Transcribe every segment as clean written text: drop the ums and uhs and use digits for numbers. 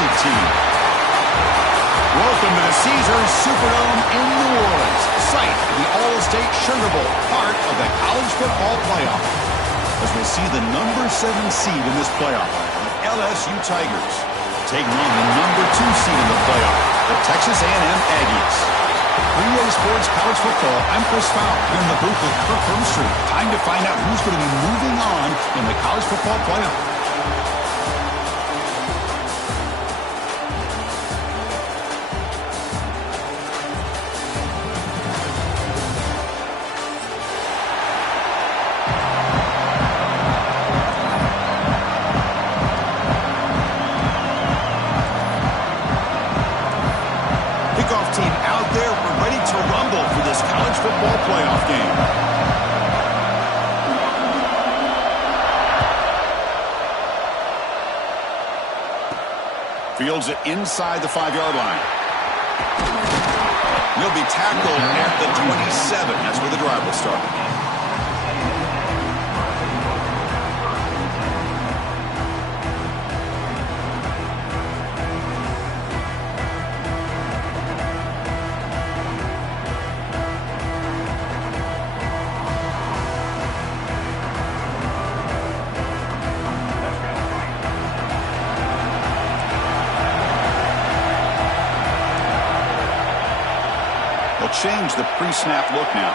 talented team. Welcome to the Caesars Superdome in New Orleans, site of the All-State Sugar Bowl, part of the college football playoff. As we see the number 7 seed in this playoff, the LSU Tigers, taking on the number 2 seed in the playoff, the Texas A&M Aggies. Relay Sports College Football, I'm Chris Fowle. Here in the booth with Kirk Hermstreet. Time to find out who's going to be moving on in the college football playoff. Team out there, we're ready to rumble for this college football playoff game. Fields it inside the 5-yard line. He'll be tackled at the 27. That's where the drive will start. Change the pre-snap look now.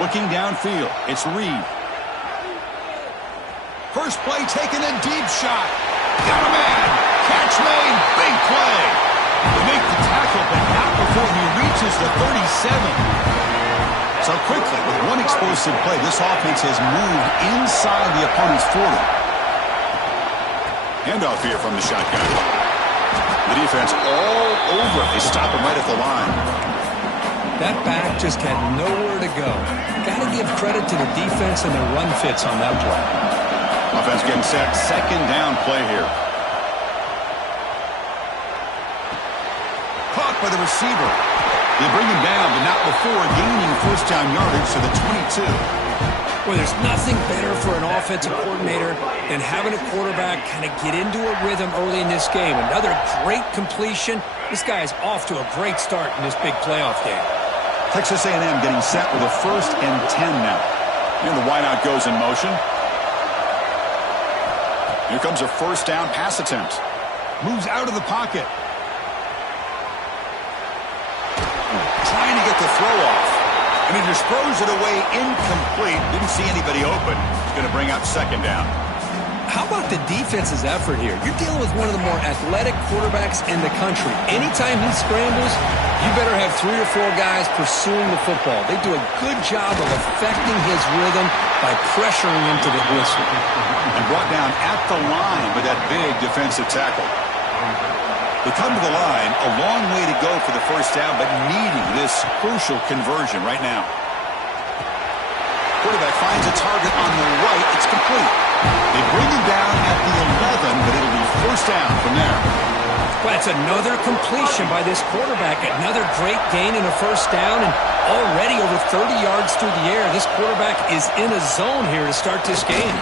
Looking downfield, it's Reed. First play taken, a deep shot. Got a man. Catch made. Big play. They make the tackle, but not before he reaches the 37. So quickly, with one explosive play, this offense has moved inside the opponent's 40. Handoff here from the shotgun. The defense all over. They stop him right at the line. That back just had nowhere to go. Got to give credit to the defense and their run fits on that play. Offense getting set. Second down play here. Caught by the receiver. They bring him down, but not before gaining first down yardage to the 22. Well, there's nothing better for an offensive coordinator than having a quarterback kind of get into a rhythm early in this game. Another great completion. This guy is off to a great start in this big playoff game. Texas A&M getting set with a 1st and 10 now. And the wideout goes in motion. Here comes a first down pass attempt. Moves out of the pocket. Trying to get the throw off. And he just throws it away incomplete. Didn't see anybody open. He's going to bring up second down. How about the defense's effort here? You're dealing with one of the more athletic quarterbacks in the country. Anytime he scrambles, you better have 3 or 4 guys pursuing the football. They do a good job of affecting his rhythm by pressuring him to the whistle. And brought down at the line with that big defensive tackle. They come to the line, a long way to go for the first down, but needing this crucial conversion right now. Quarterback finds a target on the right. It's complete. They bring him down at the 11, but it'll be first down from there. Well, it's another completion by this quarterback. Another great gain in a first down, and already over 30 yards through the air. This quarterback is in a zone here to start this game.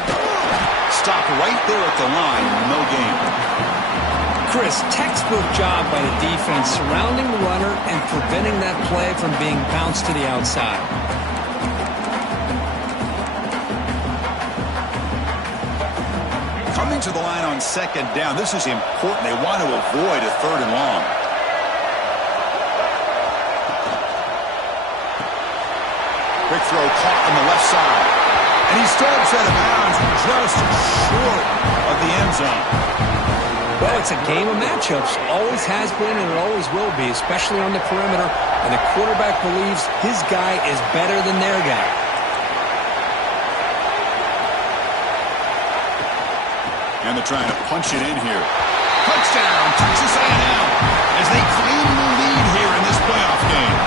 Stop right there at the line. No gain. Chris, textbook job by the defense surrounding the runner and preventing that play from being bounced to the outside. Coming to the line on second down. This is important. They want to avoid a 3rd and long. Quick throw caught on the left side. And he steps out of bounds just short of the end zone. Well, it's a game of matchups. Always has been and it always will be, especially on the perimeter. And the quarterback believes his guy is better than their guy. And they're trying to punch it in here. Touchdown, Texas A&M, as they claim the lead here in this playoff game.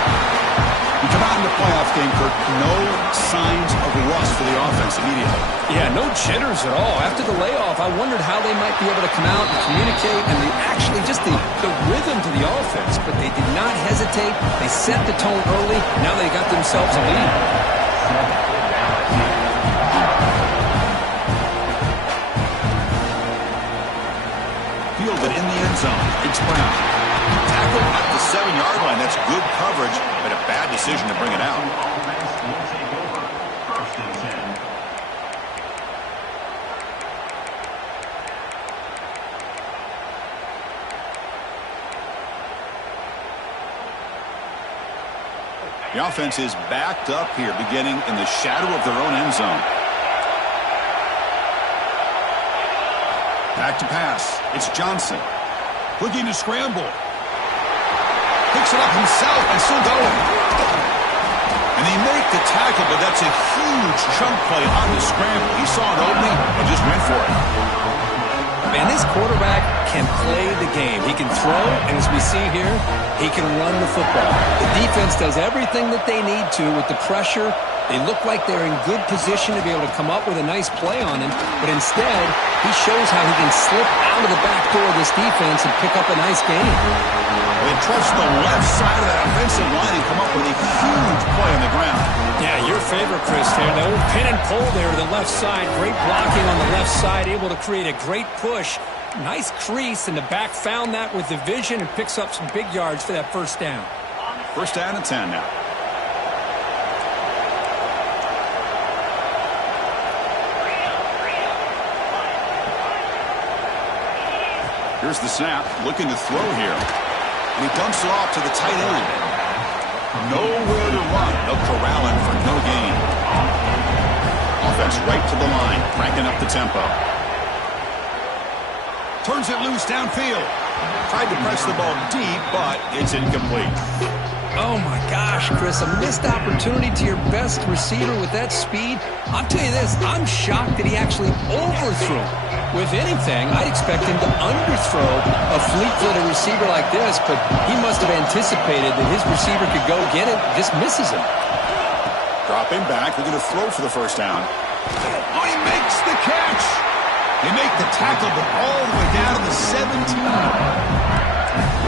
We come out in the playoff game, Kirk, no signs of rust for the offense immediately. Yeah, no jitters at all. After the layoff, I wondered how they might be able to come out and communicate, and actually just the rhythm to the offense. But they did not hesitate. They set the tone early. Now they got themselves a lead. fielded in the end zone. It's Brown. Tackled at the 7-yard line. That's good coverage, but a bad decision to bring it out. The offense is backed up here, beginning in the shadow of their own end zone. Back to pass. It's Johnson. Looking to scramble. Picks it up himself and still going. And they make the tackle, but that's a huge chunk play on the scramble. He saw an opening and just went for it. Man, this quarterback can play the game. He can throw, and as we see here, he can run the football. The defense does everything that they need to with the pressure. They look like they're in good position to be able to come up with a nice play on him, but instead, he shows how he can slip out of the back door of this defense and pick up a nice gain. They trust the left side of that offensive line and come up with a huge play on the ground. Yeah, your favorite, Chris, there. The old pin and pull there to the left side. Great blocking on the left side, able to create a great push. Nice crease, and the back found that with the vision and picks up some big yards for that first down. First down and 10 now. Here's the snap, looking to throw here. And he dumps it off to the tight end. Nowhere to run. They'll corral him for no gain. Offense right to the line, cranking up the tempo. Turns it loose downfield. Tried to press the ball deep, but it's incomplete. Oh, my gosh, Chris, a missed opportunity to your best receiver with that speed. I'll tell you this, I'm shocked that he actually overthrew. With anything, I'd expect him to underthrow a fleet-footed receiver like this, but he must have anticipated that his receiver could go get it, just misses him. Dropping back, they're going to throw for the first down. Oh, he makes the catch! They make the tackle, but all the way down to the 17.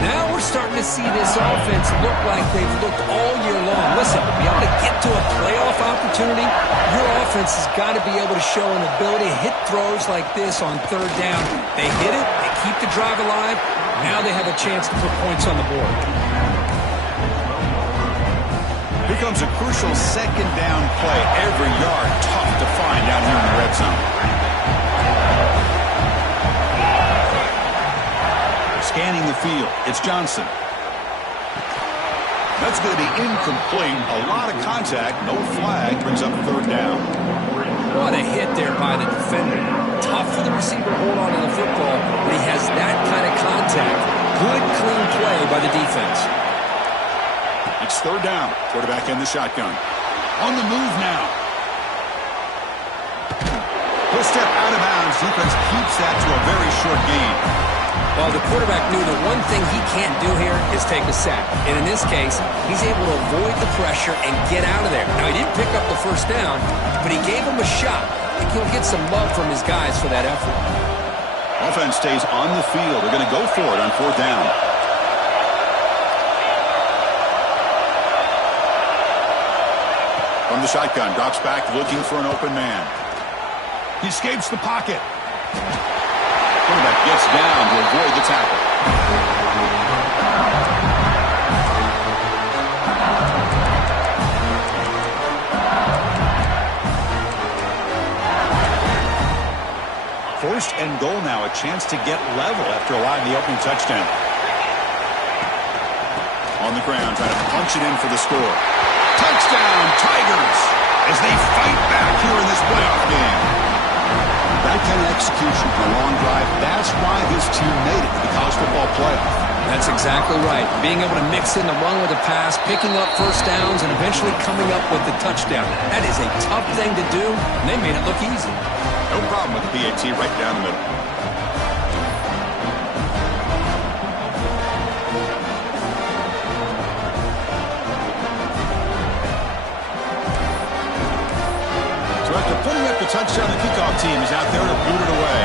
Now we're starting to see this offense look like they've looked all year long. Listen, to be able to get to a playoff opportunity, your offense has got to be able to show an ability to hit throws like this on third down. They hit it, they keep the drive alive. Now they have a chance to put points on the board. Here comes a crucial second down play. Every yard tough to find down here in the red zone. Scanning the field, it's Johnson. That's going to be incomplete. A lot of contact, no flag, brings up third down. What a hit there by the defender. Tough for the receiver to hold on to the football, but he has that kind of contact. Good, clean play by the defense. It's third down. Quarterback in the shotgun. On the move now. He'll step out of bounds. Defense keeps that to a very short gain. Well, the quarterback knew the one thing he can't do here is take a sack. And in this case, he's able to avoid the pressure and get out of there. Now, he didn't pick up the first down, but he gave him a shot. I think he'll get some love from his guys for that effort. Offense stays on the field. They're going to go for it on fourth down. From the shotgun, drops back looking for an open man. He escapes the pocket. Quarterback gets down to avoid the tackle. First and goal now, a chance to get level after allowing the opening touchdown. On the ground, trying to punch it in for the score. Touchdown, Tigers, as they fight back here in this playoff game. That kind of execution for a long drive, that's why this team made it to the college football playoff. That's exactly right. Being able to mix in the run with the pass, picking up first downs, and eventually coming up with the touchdown. That is a tough thing to do, and they made it look easy. No problem with the PAT right down the middle. After putting up the touchdown, the kickoff team is out there to boot it away.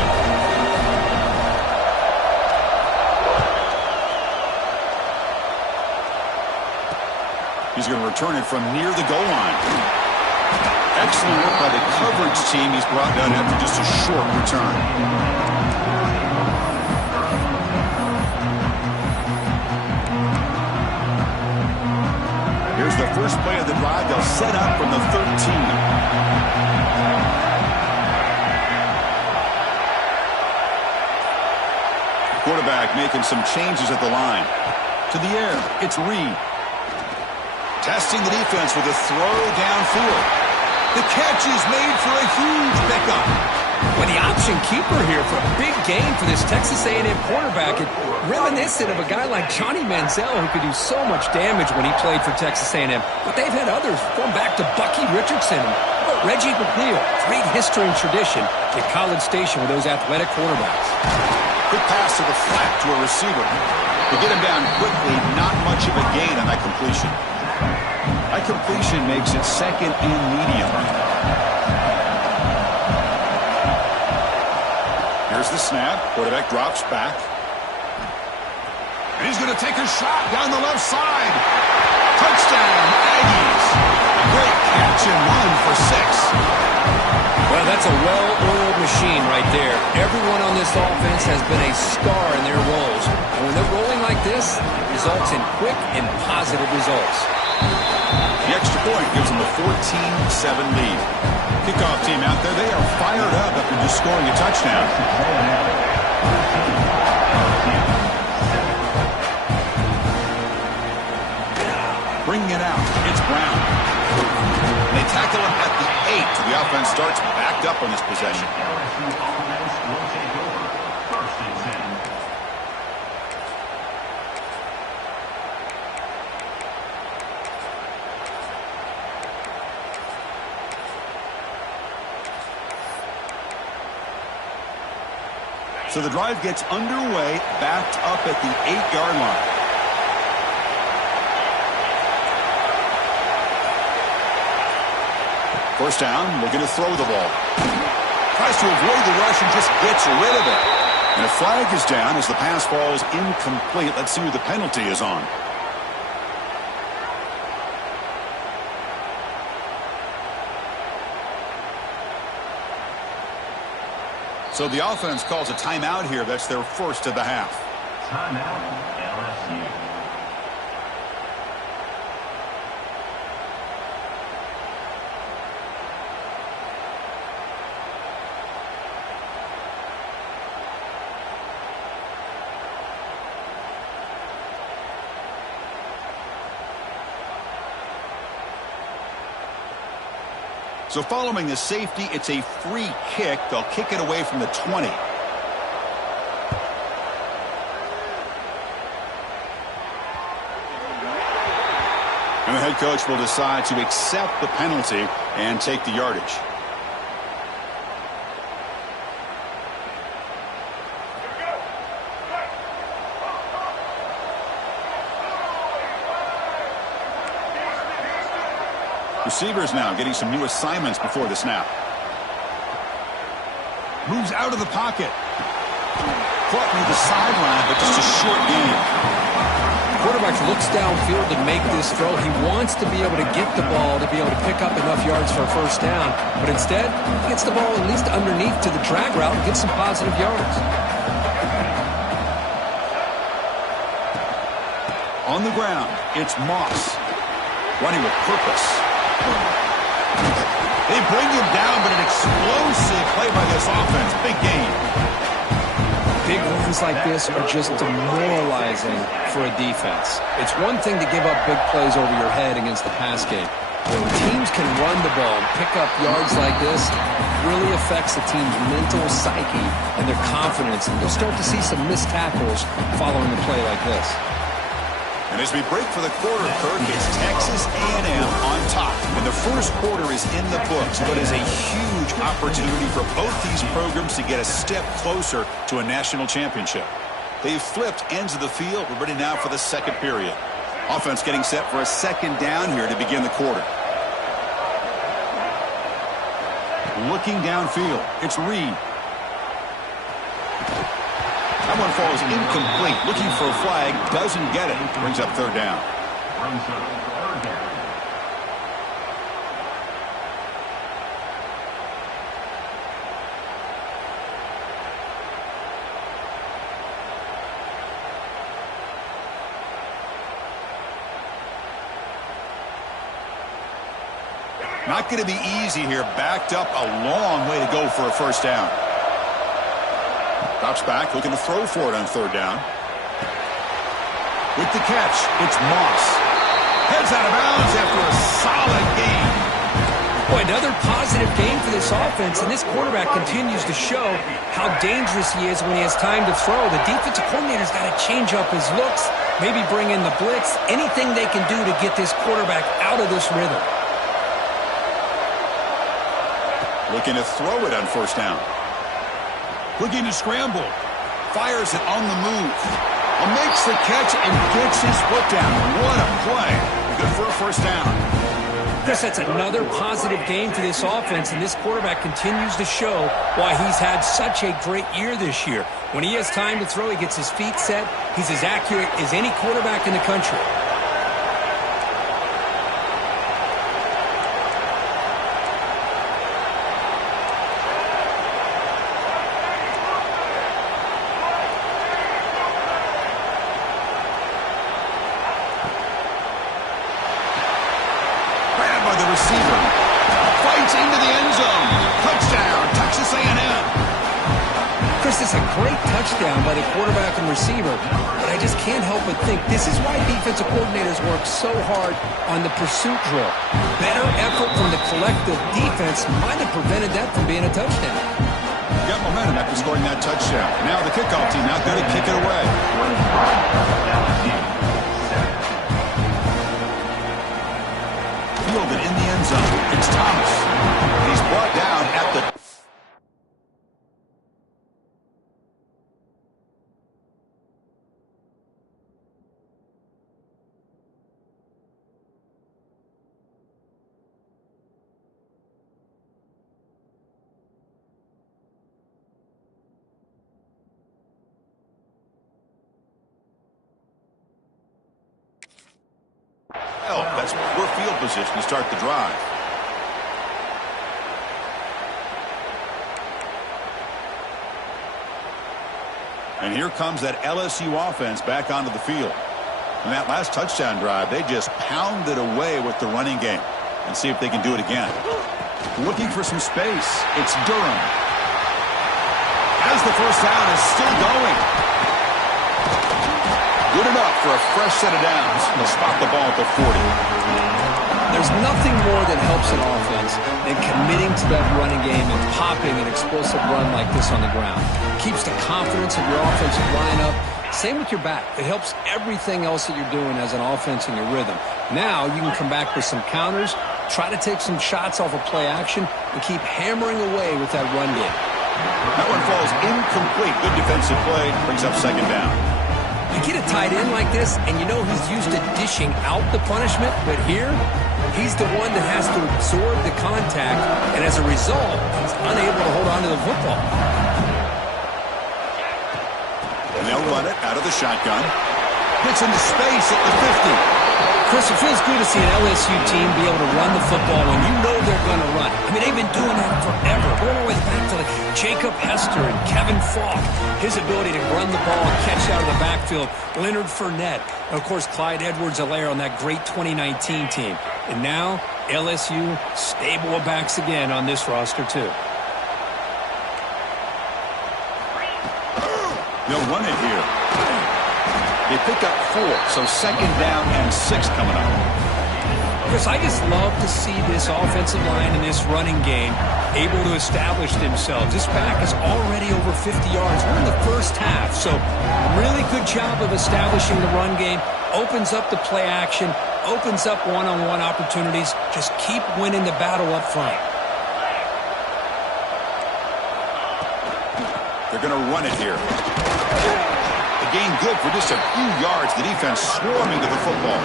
He's going to return it from near the goal line. Excellent work by the coverage team. He's brought down after just a short return. first play of the drive, they'll set up from the 13. Quarterback making some changes at the line. To the air, it's Reed. Testing the defense with a throw downfield. The catch is made for a huge pickup. Well, the option keeper here for a big game for this Texas A&M quarterback. It reminiscent of a guy like Johnny Manziel who could do so much damage when he played for Texas A&M. But they've had others going back to Bucky Richardson and Reggie McNeil. Great history and tradition at College Station with those athletic quarterbacks. Quick pass to the flat to a receiver. To get him down quickly, not much of a gain on that completion. That completion makes it second and medium. Here's the snap. Quarterback drops back. And he's going to take a shot down the left side. Touchdown, Aggies. Great catch and run for 6. Well, that's a well-oiled machine right there. Everyone on this offense has been a star in their roles. And when they're rolling like this, it results in quick and positive results. The extra point gives them a 14-7 lead. Kickoff team out there, they are fired up after just scoring a touchdown. Bringing it out, it's Brown. They tackle him at the 8. The offense starts backed up on this possession. So the drive gets underway, backed up at the 8-yard line. First down, looking to throw the ball. Tries to avoid the rush and just gets rid of it. And a flag is down as the pass falls incomplete. Let's see who the penalty is on. So the offense calls a timeout here. That's their first of the half. Timeout, LSU. So following the safety, it's a free kick. They'll kick it away from the 20. And the head coach will decide to accept the penalty and take the yardage. Receivers now getting some new assignments before the snap. Moves out of the pocket. Caught near the sideline, but just a short gain. The quarterback looks downfield to make this throw. He wants to be able to get the ball to be able to pick up enough yards for a first down. But instead, he gets the ball at least underneath to the drag route and gets some positive yards. On the ground, it's Moss. Running with purpose. They bring him down, but an explosive play by this offense. Big game. Big runs like this are just demoralizing for a defense. It's one thing to give up big plays over your head against the pass game. When teams can run the ball and pick up yards like this, it really affects the team's mental psyche and their confidence. And you'll start to see some missed tackles following a play like this. And as we break for the quarter, Kirk, it's Texas A&M on top. And the first quarter is in the books, but is a huge opportunity for both these programs to get a step closer to a national championship. They've flipped ends of the field. We're ready now for the second period. Offense getting set for a second down here to begin the quarter. Looking downfield, it's Reed. That one falls incomplete. Looking for a flag, doesn't get it. Brings up third down. Not going to be easy here. Backed up a long way to go for a first down. Drops back, looking to throw for it on third down. With the catch, it's Moss. Heads out of bounds after a solid gain. Boy, another positive game for this offense, and this quarterback continues to show how dangerous he is when he has time to throw. The defensive coordinator's got to change up his looks, maybe bring in the blitz, anything they can do to get this quarterback out of this rhythm. Looking to throw it on first down. Looking to scramble. Fires it on the move. Makes the catch and gets his foot down. What a play. Good for a first down. Chris, that's another positive game for this offense, and this quarterback continues to show why he's had such a great year this year. When he has time to throw, he gets his feet set. He's as accurate as any quarterback in the country. This is a great touchdown by the quarterback and receiver, but I just can't help but think this is why defensive coordinators work so hard on the pursuit drill. Better effort from the collective defense might have prevented that from being a touchdown. Got momentum after scoring that touchdown. Now the kickoff team out there to kick it away. Fielded in the end zone. It's Thomas. He's brought down at the... That's poor field position to start the drive. And here comes that LSU offense back onto the field. In that last touchdown drive, they just pounded away with the running game. And see if they can do it again. Looking for some space. It's Durham. As the first down is still going. Good enough for a fresh set of downs. They'll spot the ball at the 40. There's nothing more that helps an offense than committing to that running game and popping an explosive run like this on the ground. Keeps the confidence of your offensive lineup. Same with your back. It helps everything else that you're doing as an offense in your rhythm. Now you can come back with some counters, try to take some shots off of play action, and keep hammering away with that run game. That one falls incomplete. Good defensive play. Brings up second down. You get a tight end like this, and you know he's used to dishing out the punishment, but here, he's the one that has to absorb the contact, and as a result, he's unable to hold on to the football. And they'll run it out of the shotgun. Gets into space at the 50. Chris, it feels good to see an LSU team be able to run the football when you know they're going to run. I mean, they've been doing that forever, going all the way back to like Jacob Hester and Kevin Falk. His ability to run the ball and catch out of the backfield. Leonard Fournette. And, of course, Clyde Edwards-Helaire on that great 2019 team. And now, LSU stable of backs again on this roster, too. They'll run it here. They pick up 4, so second down and 6 coming up. Chris, I just love to see this offensive line and this running game able to establish themselves. This back is already over 50 yards. We're in the first half, so really good job of establishing the run game. Opens up the play action, opens up one-on-one opportunities. Just keep winning the battle up front. They're going to run it here. Gain good for just a few yards. The defense swarming to the football.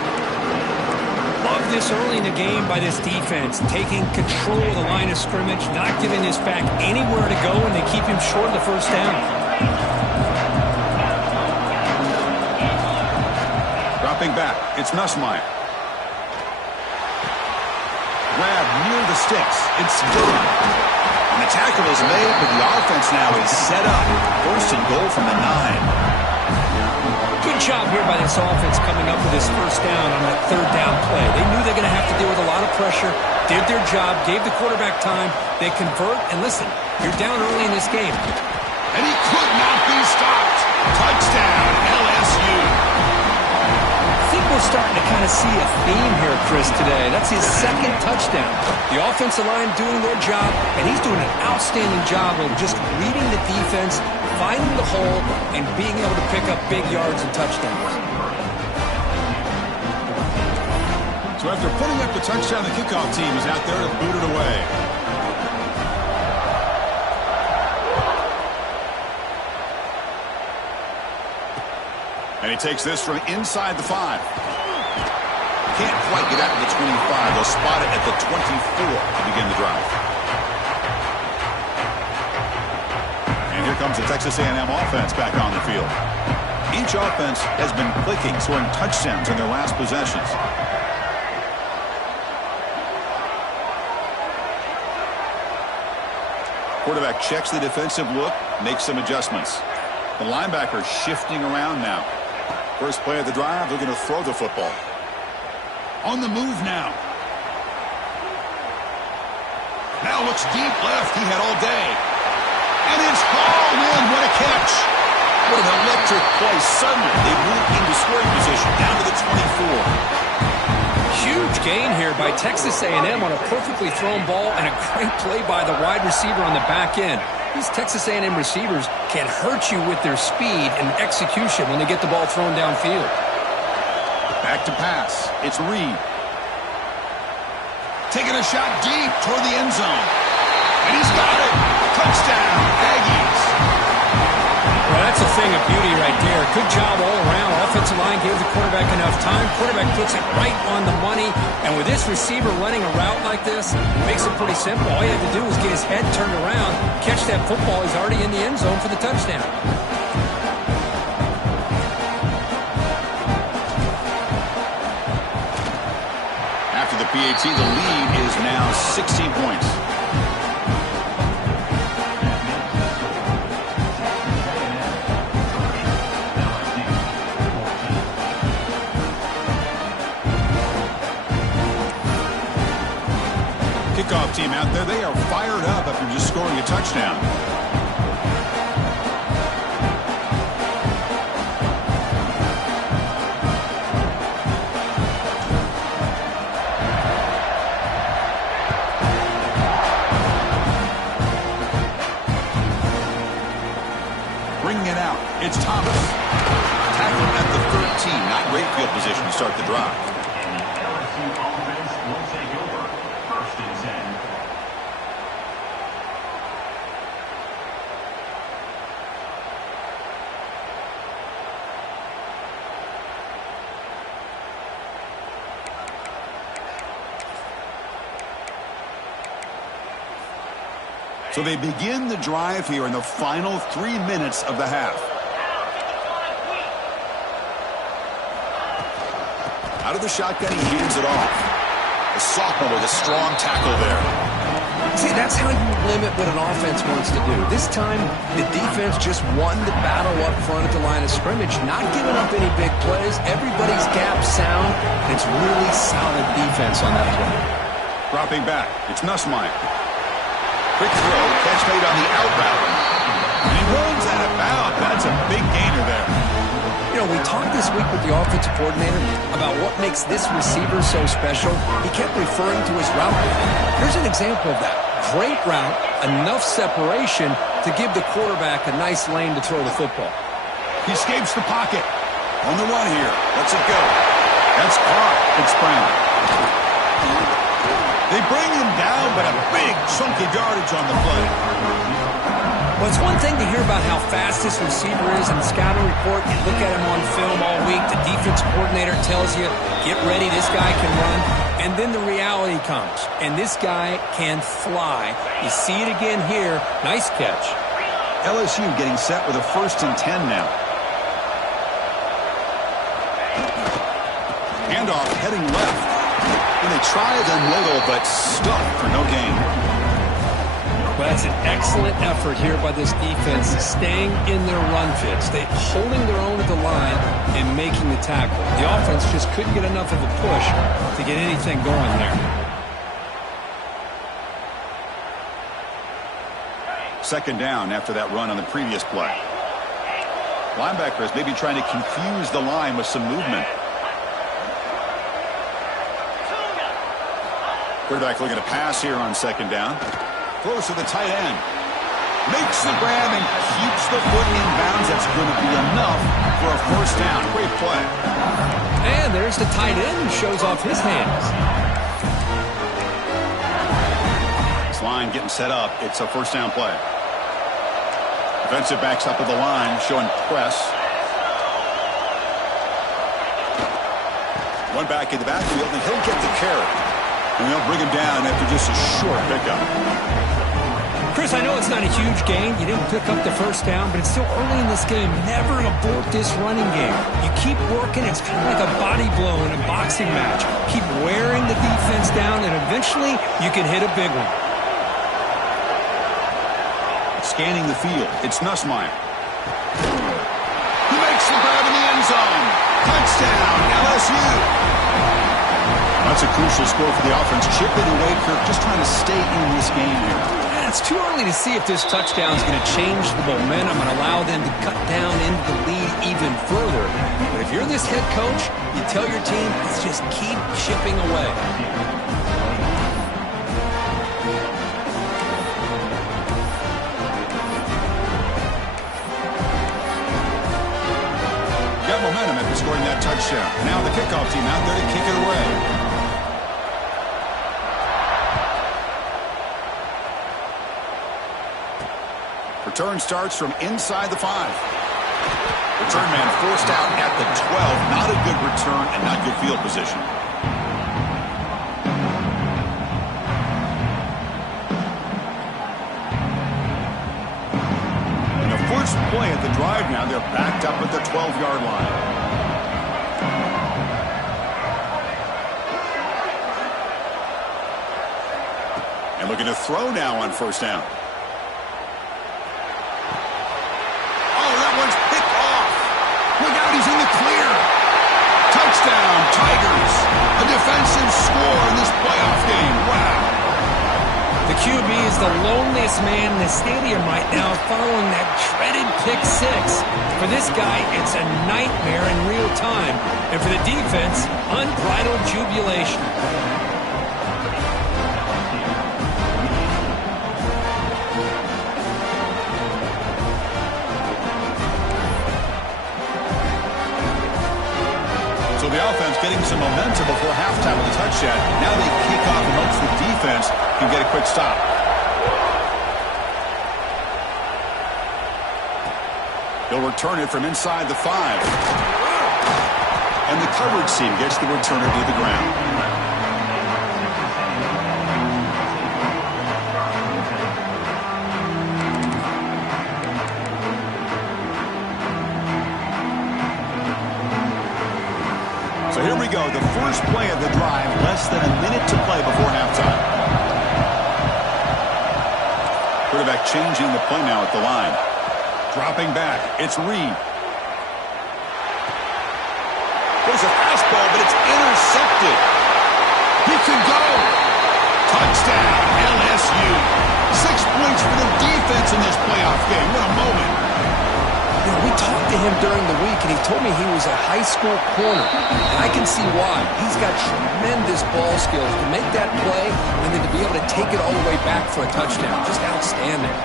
Love this early in the game by this defense, taking control of the line of scrimmage, not giving this back anywhere to go, and they keep him short of the first down. Dropping back, it's Nussmeier. Grab near the sticks. It's Durham. And the tackle is made, but the offense now is set up. First and goal from the 9. Good job here by this offense coming up with this first down on that third down play. They knew they're going to have to deal with a lot of pressure, did their job, gave the quarterback time. They convert, and listen, you're down early in this game. And he could not be stopped. Touchdown, LSU. I think we're starting to kind of see a theme here, Chris, today. That's his second touchdown. The offensive line doing their job, and he's doing an outstanding job of just reading the defense, finding the hole, and being able to pick up big yards and touchdowns. So after putting up the touchdown, the kickoff team is out there to boot it away. And he takes this from inside the 5. Can't quite get out to the 25. They'll spot it at the 24 to begin the drive. And here comes the Texas A&M offense back on the field. Each offense has been clicking, scoring touchdowns in their last possessions. Quarterback checks the defensive look, makes some adjustments. The linebacker shifting around now. First play of the drive, they're going to throw the football. On the move now. Now looks deep left. He had all day. And it's hauled in. What a catch. What an electric play. Suddenly, they move into scoring position down to the 24. Huge gain here by Texas A&M on a perfectly thrown ball and a great play by the wide receiver on the back end. These Texas A&M receivers can hurt you with their speed and execution when they get the ball thrown downfield. Back to pass. It's Reed. Taking a shot deep toward the end zone. And he's got it. Touchdown, Aggies. Well, that's a thing of beauty right there. Good job all around. Offensive line gave the quarterback enough time. Quarterback puts it right on the money. And with this receiver running a route like this, it makes it pretty simple. All you have to do is get his head turned around, catch that football. He's already in the end zone for the touchdown. After the PAT, the lead is now 16 points. Kickoff team out there, they are fired up after just scoring a touchdown. Bringing it out, it's Thomas. Tackled at the 13, not great field position to start the drive. And the LSU offense will take over. First and 10. So they begin the drive here in the final 3 minutes of the half. Out of the shotgun, he hands it off. The sophomore with a strong tackle there. See, that's how you limit what an offense wants to do. This time, the defense just won the battle up front at the line of scrimmage, not giving up any big plays. Everybody's gap sound, and it's really solid defense on that play. Dropping back, it's Nussmeier. Quick throw, catch made on the out route. And he runs out of bounds. That's a big gainer there. You know, we talked this week with the offensive coordinator about what makes this receiver so special. He kept referring to his route. Here's an example of that. Great route, enough separation to give the quarterback a nice lane to throw the football. He escapes the pocket. On the run here. Lets it go. That's caught. It's Brown. They bring him down, but a big chunky yardage on the play. Well, it's one thing to hear about how fast this receiver is in the scouting report. You look at him on film all week. The defense coordinator tells you, get ready, this guy can run. And then the reality comes, and this guy can fly. You see it again here. Nice catch. LSU getting set with a 1st and 10 now. Handoff heading left. And they try the middle, but stuck for no gain. Well, that's an excellent effort here by this defense, staying in their run fits. They holding their own at the line and making the tackle. The offense just couldn't get enough of a push to get anything going there. Second down after that run on the previous play. Linebackers maybe trying to confuse the line with some movement. Quarterback looking to pass here on second down. Throws to the tight end. Makes the grab and keeps the foot in bounds. That's going to be enough for a first down. Great play. And there's the tight end who shows off his hands. This line getting set up. It's a first down play. Defensive backs up at the line, showing press. One back in the backfield, and he'll get the carry. And they'll bring him down after just a short pickup. Chris, I know it's not a huge gain. You didn't pick up the first down, but it's still early in this game. Never abort this running game. You keep working. It's kind of like a body blow in a boxing match. Keep wearing the defense down, and eventually you can hit a big one. Scanning the field, it's Nussmeier. He makes the grab in the end zone. Touchdown, LSU. That's a crucial score for the offense. Chipping away, Kirk, just trying to stay in this game here. Yeah, it's too early to see if this touchdown is going to change the momentum and allow them to cut down into the lead even further. But if you're this head coach, you tell your team, let's just keep chipping away. Momentum after scoring that touchdown. Now the kickoff team out there to kick it away. Return starts from inside the 5. Return man forced out at the 12. Not a good return and not good field position. First play at the drive now. They're backed up at the 12-yard line. And looking to throw now on first down. Oh, that one's picked off. Look out, he's in the clear. Touchdown, Tigers. A defensive score in this playoff game. Wow. The QB is the loneliest man in the stadium right now following that dreaded pick 6. For this guy, it's a nightmare in real time. And for the defense, unbridled jubilation. So the offense getting some momentum before halftime with a touchdown. Now they kick off and hopes the defense can get a quick stop. He'll return it from inside the 5. And the coverage team gets the returner to the ground. So here we go, the first play of the drive, less than a minute to play before halftime. Quarterback changing the play now at the line. Dropping back, it's Reed. There's a fastball, but it's intercepted. He can go. Touchdown, LSU. 6 points for the defense in this playoff game. What a moment. You know, we talked to him during the week, and he told me he was a high school corner. And I can see why. He's got tremendous ball skills to make that play and then to be able to take it all the way back for a touchdown. Just outstanding.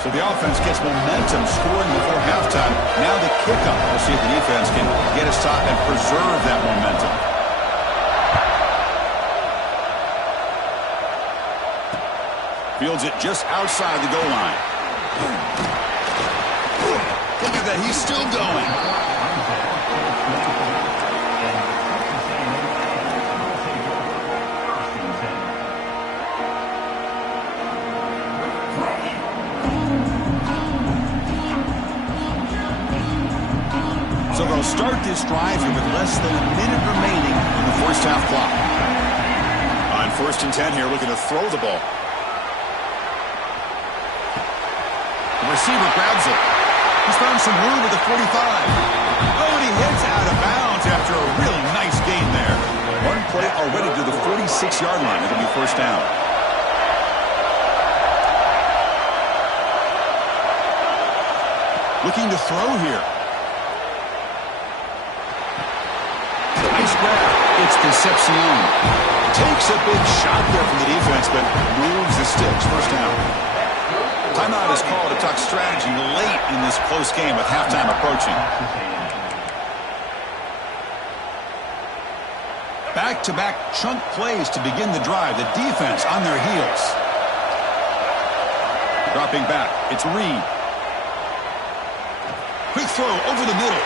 So the offense gets momentum, scoring before halftime. Now the kickoff. We'll see if the defense can get a stop and preserve that momentum. Fields it just outside the goal line. Look at that, he's still going. So they'll They'll start this drive here with less than a minute remaining in the first half clock. On 1st and 10 here, looking to throw the ball. The receiver grabs it. He's found some room at the 45. Oh, and he heads out of bounds after a really nice gain there. One play already to the 46-yard line. It'll be first down. Looking to throw here. Nice grab. It's Concepcion. Takes a big shot there from the defense, but moves the sticks. First down. Timeout is called to talk strategy late in this close game with halftime approaching. Back-to-back chunk plays to begin the drive. The defense on their heels. Dropping back. It's Reed. Quick throw over the middle.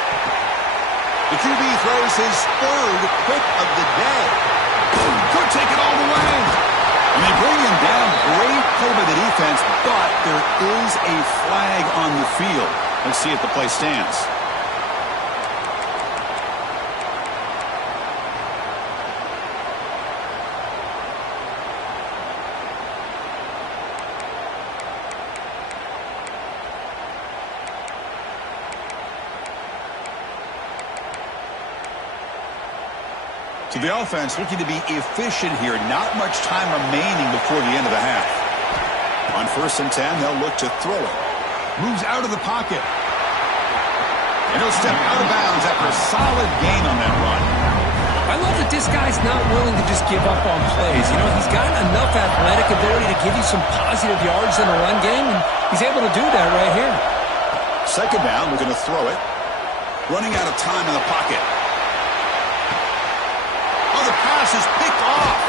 The QB throws his third pick of the day. Could take it all the way. And they bring him down. Great play by the defense, but there is a flag on the field. Let's see if the play stands. So the offense looking to be efficient here. Not much time remaining before the end of the half. On 1st and 10, they'll look to throw it. Moves out of the pocket. And he'll step out of bounds after a solid gain on that run. I love that this guy's not willing to just give up on plays. You know, he's got enough athletic ability to give you some positive yards in the run game, and he's able to do that right here. Second down, we're going to throw it. Running out of time in the pocket. Oh, the pass is picked off.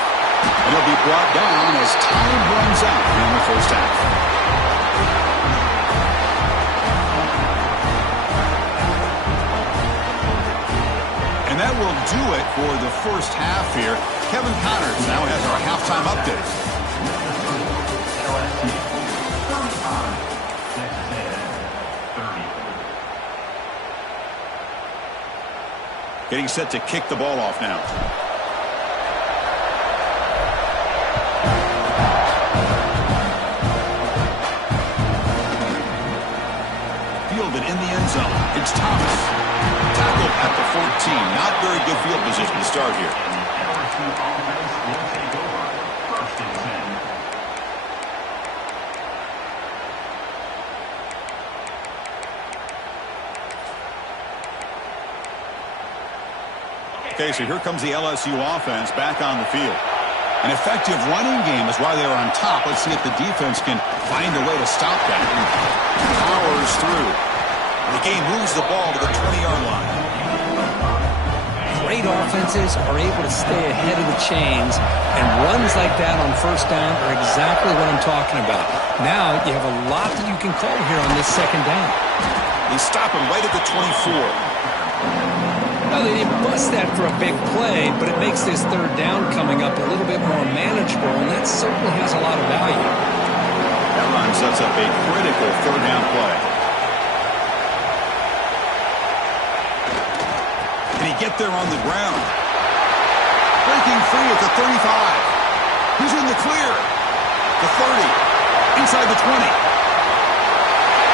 And he'll be brought down as time runs out in the first half. And that will do it for the first half here. Kevin Connors now has our halftime update. LSU 35, Texas A&M 30. Getting set to kick the ball off now. Fielded in the end zone. It's Thomas. Tackled at the 14. Not very good field position to start here. LSU offense will take over. 1st and 10. Okay, so here comes the LSU offense back on the field. An effective running game is why they're on top. Let's see if the defense can find a way to stop that. Powers through. The game moves the ball to the 20-yard line. Great offenses are able to stay ahead of the chains, and runs like that on first down are exactly what I'm talking about. Now you have a lot that you can call here on this second down. They stop him right at the 24. Now, they didn't bust that for a big play, but it makes this third down coming up a little bit more manageable, and that certainly has a lot of value. That run sets up a critical third down play. Can he get there on the ground? Breaking free at the 35. He's in the clear. The 30. Inside the 20.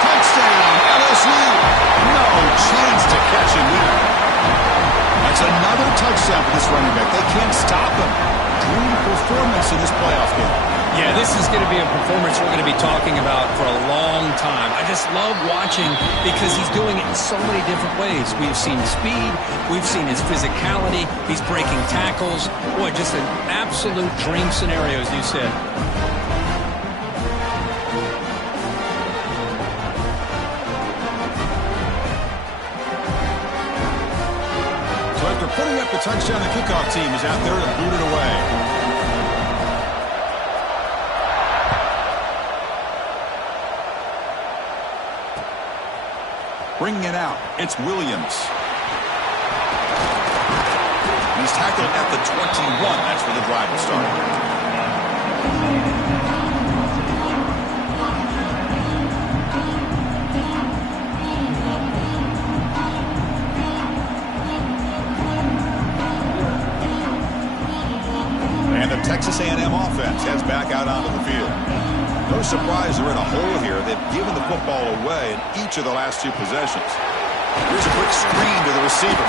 Touchdown, LSU. No chance to catch him there. That's another touchdown for this running back. They can't stop him. Dream performance in this playoff game. Yeah, this is going to be a performance we're going to be talking about for a long time. I just love watching because he's doing it in so many different ways. We've seen speed. We've seen his physicality. He's breaking tackles. Boy, just an absolute dream scenario, as you said. So after putting up the touchdown, the kickoff team is out there to boot it away. Bringing it out, it's Williams. He's tackled at the 21. That's where the drive will start. And the Texas A&M offense heads back out onto the field. No surprise they're in a hole here. They've given the football away in each of the last 2 possessions. Here's a quick screen to the receiver.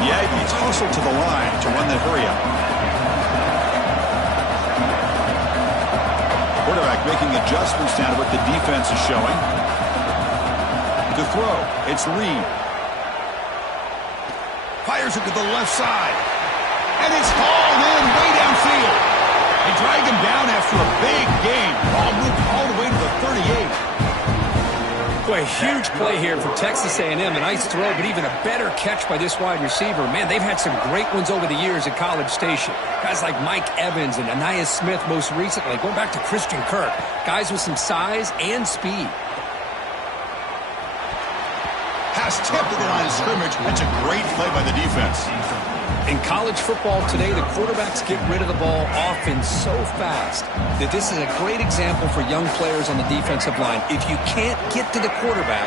The Aggies hustle to the line to run the hurry-up. Quarterback making adjustments now to what the defense is showing. To throw, it's Reed. Fires it to the left side. And it's hauled in way downfield. They drag him down after a big gain. Ball moved all the way to the 38. Boy, a huge play here for Texas A&M. A nice throw, but even a better catch by this wide receiver. Man, they've had some great ones over the years at College Station. Guys like Mike Evans and Anais Smith most recently, going back to Christian Kirk. Guys with some size and speed. Pass tipped to the line of scrimmage. That's a great play by the defense. In college football today, the quarterbacks get rid of the ball often so fast that this is a great example for young players on the defensive line. If you can't get to the quarterback,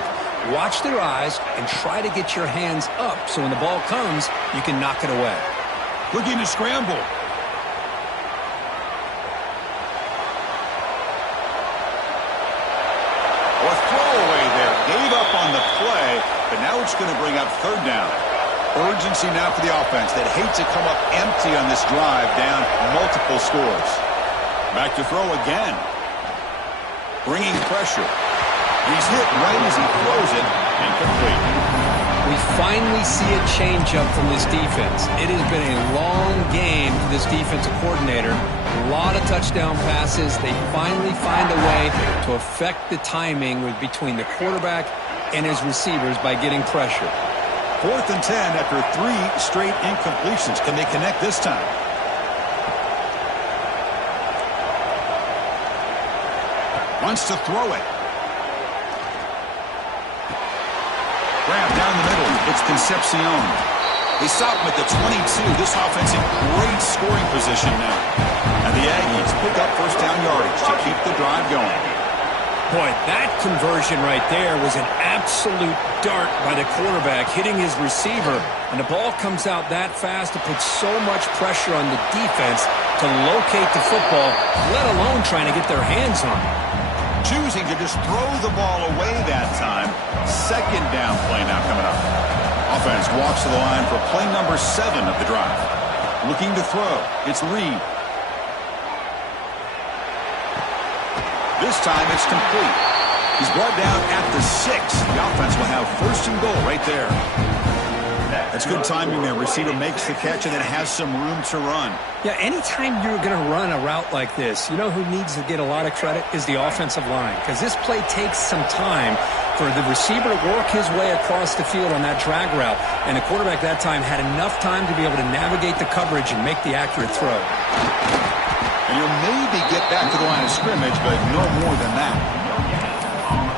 watch their eyes and try to get your hands up so when the ball comes, you can knock it away. Looking to scramble. A throwaway there. Gave up on the play, but now it's going to bring up 3rd down. Urgency now for the offense that hates to come up empty on this drive, down multiple scores. Back to throw again. Bringing pressure. He's hit right as he throws it. Incomplete. We finally see a change-up from this defense. It has been a long game for this defensive coordinator. A lot of touchdown passes. They finally find a way to affect the timing between the quarterback and his receivers by getting pressure. 4th and 10 after 3 straight incompletions. Can they connect this time? Wants to throw it. Grab down the middle. It's Concepcion. They stop him at the 22. This offense in great scoring position now. And the Aggies pick up 1st down yardage to keep the drive going. Boy, that conversion right there was an absolute dart by the quarterback, hitting his receiver, and the ball comes out that fast to put so much pressure on the defense to locate the football, let alone trying to get their hands on it. Choosing to just throw the ball away that time. 2nd down play now coming up. Offense walks to the line for play number 7 of the drive. Looking to throw. It's Reed. This time it's complete. He's brought down at the 6. The offense will have 1st and goal right there. That's good timing there. Receiver makes the catch and then has some room to run. Yeah, anytime you're going to run a route like this, you know who needs to get a lot of credit is the offensive line. Because this play takes some time for the receiver to work his way across the field on that drag route. And the quarterback that time had enough time to be able to navigate the coverage and make the accurate throw. And you'll maybe get back to the line of scrimmage, but no more than that.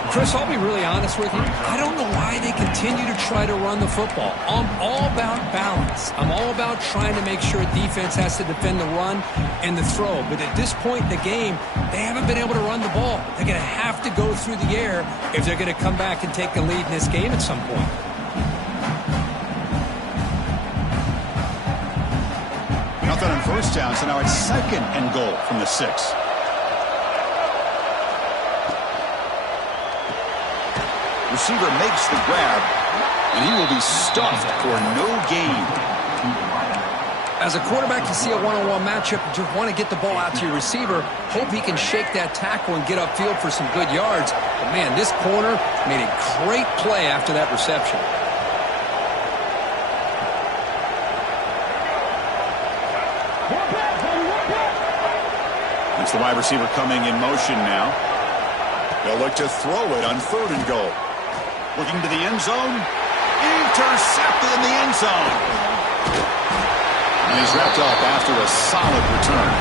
Chris, I'll be really honest with you. I don't know why they continue to try to run the football. I'm all about balance. I'm all about trying to make sure defense has to defend the run and the throw. But at this point in the game, they haven't been able to run the ball. They're going to have to go through the air if they're going to come back and take the lead in this game at some point. Nothing on 1st down, so now it's 2nd and goal from the 6. Receiver makes the grab, and he will be stuffed for no gain. As a quarterback, you see a one-on-one matchup, you just want to get the ball out to your receiver, hope he can shake that tackle and get upfield for some good yards. But, man, this corner made a great play after that reception. It's the wide receiver coming in motion now. They'll look to throw it on 3rd and goal. Looking to the end zone. Intercepted in the end zone. And he's wrapped up after a solid return.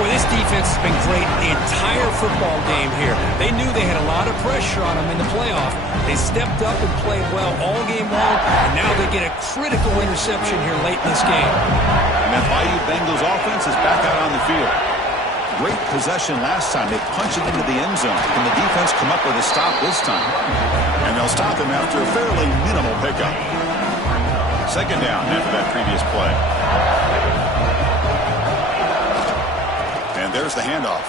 Well, this defense has been great the entire football game here. They knew they had a lot of pressure on them in the playoff. They stepped up and played well all game long, and now they get a critical interception here late in this game. And that Bayou Bengals offense is back out on the field. Great possession last time. They punched it into the end zone. Can the defense come up with a stop this time? And they'll stop him after a fairly minimal pickup. Second down after that previous play. And there's the handoff.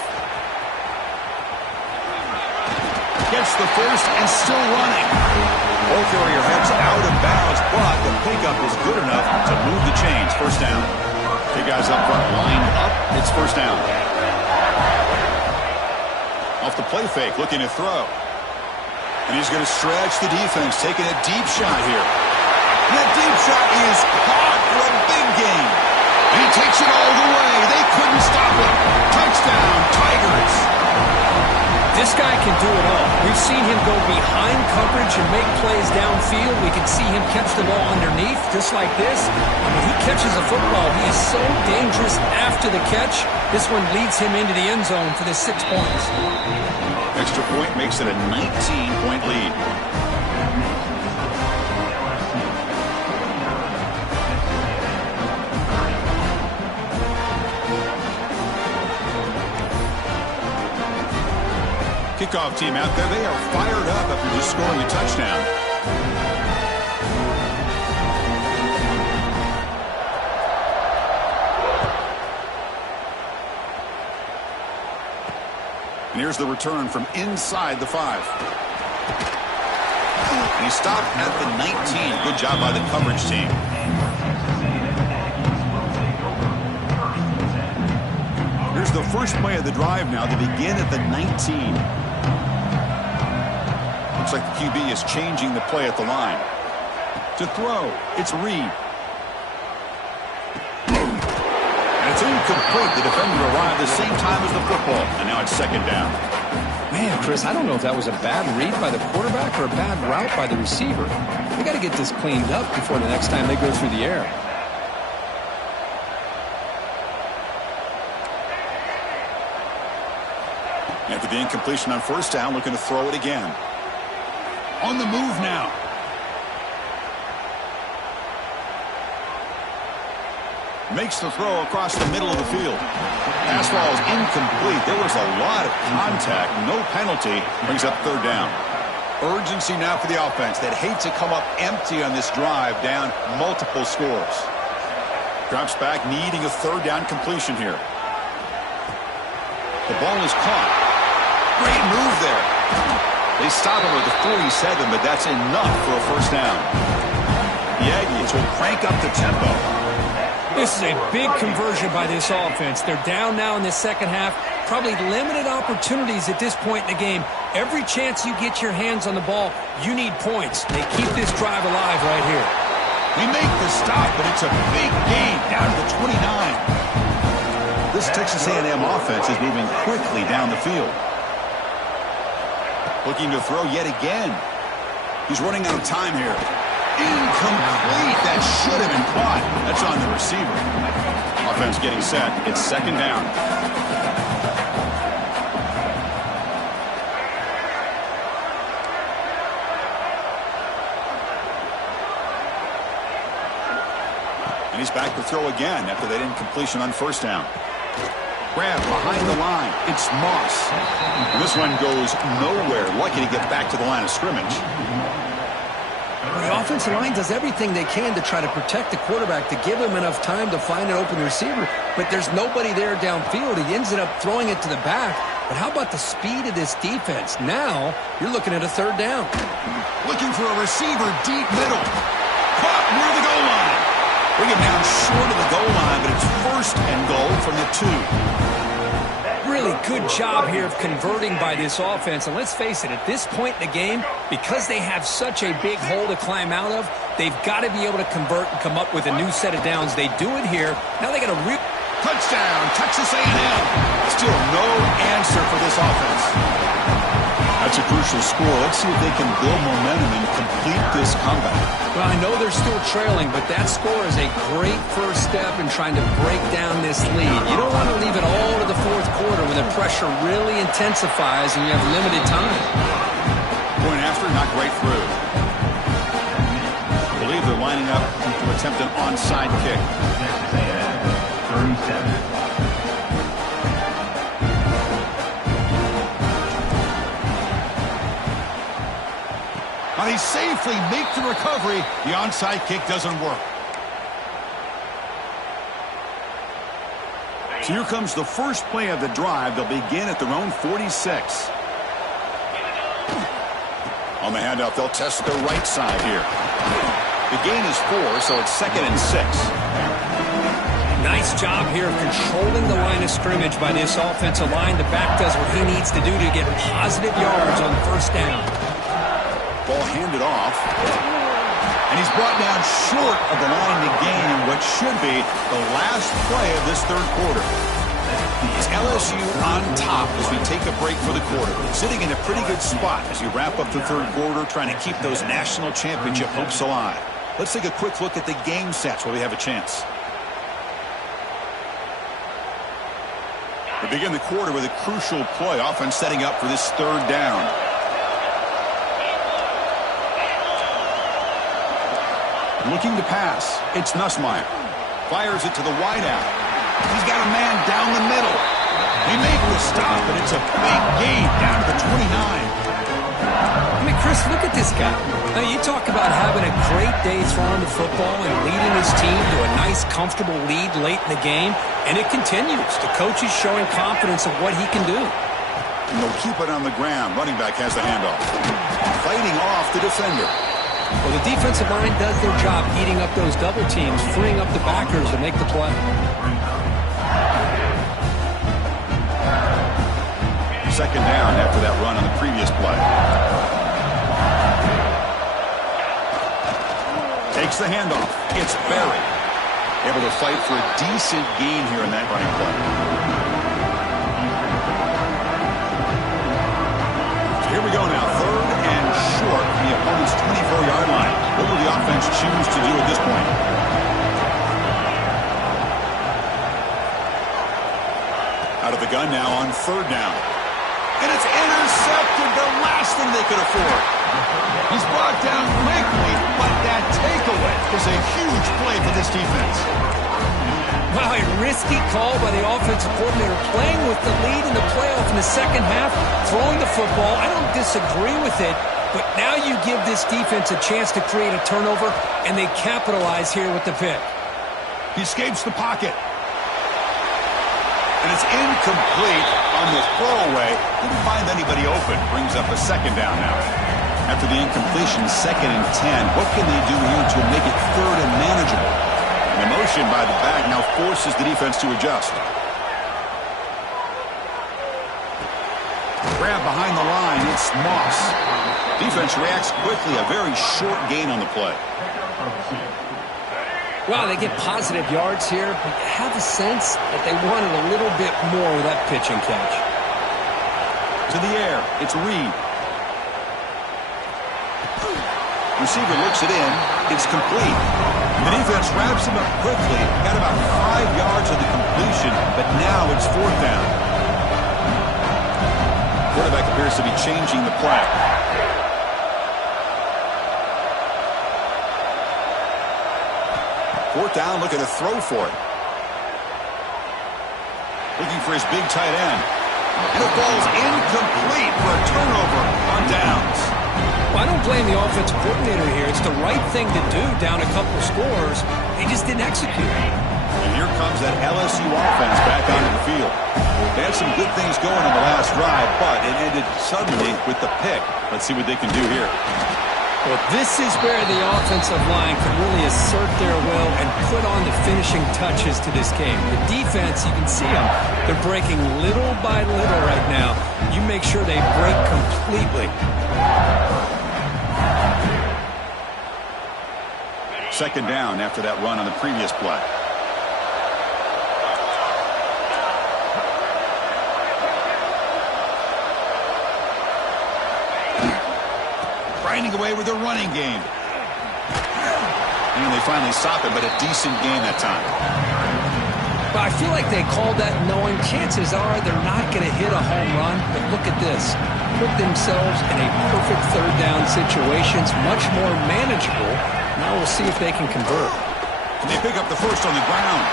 Gets the first and still running. Ball carrier heads out of bounds, but the pickup is good enough to move the chains. First down. Big guys up front lined up. It's first down. Off the play fake, looking to throw. And he's going to stretch the defense, taking a deep shot here. And that deep shot is caught for a big gain. And he takes it all the way. They couldn't stop him. Touchdown, Tigers. This guy can do it all. We've seen him go behind coverage and make plays downfield. We can see him catch the ball underneath, just like this. And when he catches a football, he is so dangerous after the catch. This one leads him into the end zone for the 6 points. Extra point makes it a 19-point lead. Kickoff team out there, they are fired up after just scoring a touchdown. And here's the return from inside the 5. And he stopped at the 19. Good job by the coverage team. Here's the first play of the drive now. They begin at the 19. Looks like the QB is changing the play at the line. To throw, it's Reed. And it's incomplete. The defender arrived the same time as the football. And now it's second down. Man, Chris, I don't know if that was a bad read by the quarterback or a bad route by the receiver. They got to get this cleaned up before the next time they go through the air. After the incompletion on first down, looking to throw it again. On the move now. Makes the throw across the middle of the field. Pass ball is incomplete. There was a lot of contact. No penalty. Brings up third down. Urgency now for the offense. They'd hate to come up empty on this drive, down multiple scores. Drops back, needing a third down completion here. The ball is caught. Great move there. They stop him at the 47, but that's enough for a first down. The Aggies will crank up the tempo. This is a big conversion by this offense. They're down now in the second half. Probably limited opportunities at this point in the game. Every chance you get your hands on the ball, you need points. They keep this drive alive right here. We make the stop, but it's a big gain down to the 29. This Texas A&M offense is moving quickly down the field. Looking to throw yet again. He's running out of time here. Incomplete. That should have been caught. That's on the receiver. Offense getting set. It's second down. And he's back to throw again after that incompletion on first down. Grab behind the line. It's Moss. And this one goes nowhere. Lucky to get back to the line of scrimmage. The offensive line does everything they can to try to protect the quarterback, to give him enough time to find an open receiver, but there's nobody there downfield. He ends up throwing it to the back. But how about the speed of this defense? Now you're looking at a third down. Looking for a receiver deep middle. Caught near the goal line. Bring him down short of the goal line, but it's first and goal from the 2. Really good job here of converting by this offense. And let's face it, at this point in the game, because they have such a big hole to climb out of, they've got to be able to convert and come up with a new set of downs. They do it here. Now they got a real touchdown, Texas A&M. Still no answer for this offense. That's a crucial score. Let's see if they can build momentum and complete this comeback. Well, I know they're still trailing, but that score is a great first step in trying to break down this lead. You don't want to leave it all to the fourth quarter when the pressure really intensifies and you have limited time. Point after, not right through. I believe they're lining up to attempt an onside kick. 37. They safely make the recovery. The onside kick doesn't work. So here comes the first play of the drive. They'll begin at their own 46. On the handoff, they'll test the right side here. The gain is 4, so it's 2nd and 6. Nice job here of controlling the line of scrimmage by this offensive line. The back does what he needs to do to get positive yards on first down. Ball handed off. And he's brought down short of the line to gain what should be the last play of this third quarter. It's LSU on top as we take a break for the quarter. Sitting in a pretty good spot as you wrap up the third quarter, trying to keep those national championship hopes alive. Let's take a quick look at the game stats while we have a chance. We begin the quarter with a crucial play, offense setting up for this third down. Looking to pass. It's Nussmeier. Fires it to the wideout. He's got a man down the middle. He makes the stop, and it's a big gain down to the 29. I mean, Chris, look at this guy. Now, you talk about having a great day throwing the football and leading his team to a nice, comfortable lead late in the game, and it continues. The coach is showing confidence of what he can do. And they'll keep it on the ground. Running back has the handoff. Fighting off the defender. Well, the defensive line does their job eating up those double teams, freeing up the backers to make the play. Second down after that run on the previous play. Takes the handoff. It's Berry. Able to fight for a decent gain here in that running play. So here we go now. Third and short from the opponent's 24-yard line. What will the offense choose to do at this point? Out of the gun now on third down. And it's intercepted, the last thing they could afford. He's brought down quickly, but that takeaway is a huge play for this defense. Wow, a risky call by the offensive coordinator, playing with the lead in the playoff in the second half, throwing the football. I don't disagree with it, but now you give this defense a chance to create a turnover, and they capitalize here with the pick. He escapes the pocket. And it's incomplete on the throwaway. Didn't find anybody open. Brings up a second down now. After the incompletion, 2nd and 10. What can they do here to make it third and manageable? And the motion by the back now forces the defense to adjust. Grab behind the line. It's Moss. Defense reacts quickly. A very short gain on the play. Wow, they get positive yards here, but you have a sense that they wanted a little bit more with that pitch and catch. To the air, it's Reed. Receiver looks it in. It's complete. The defense wraps him up quickly. Got about 5 yards of the completion, but now it's fourth down. Quarterback appears to be changing the play. Fourth down, looking to throw for it. Looking for his big tight end. And it falls incomplete for a turnover on downs. Well, I don't blame the offensive coordinator here. It's the right thing to do down a couple scores. They just didn't execute. And here comes that LSU offense back onto the field. They had some good things going on the last drive, but it ended suddenly with the pick. Let's see what they can do here. Well, this is where the offensive line can really assert their will and put on the finishing touches to this game. The defense, you can see them. They're breaking little by little right now. You make sure they break completely. Second down after that run on the previous play. Grinding away with their running game. And they finally stop it, but a decent gain that time. But I feel like they called that knowing chances are they're not going to hit a home run. But look at this. Put themselves in a perfect third down situation. It's much more manageable. Now we'll see if they can convert. And they pick up the first on the ground.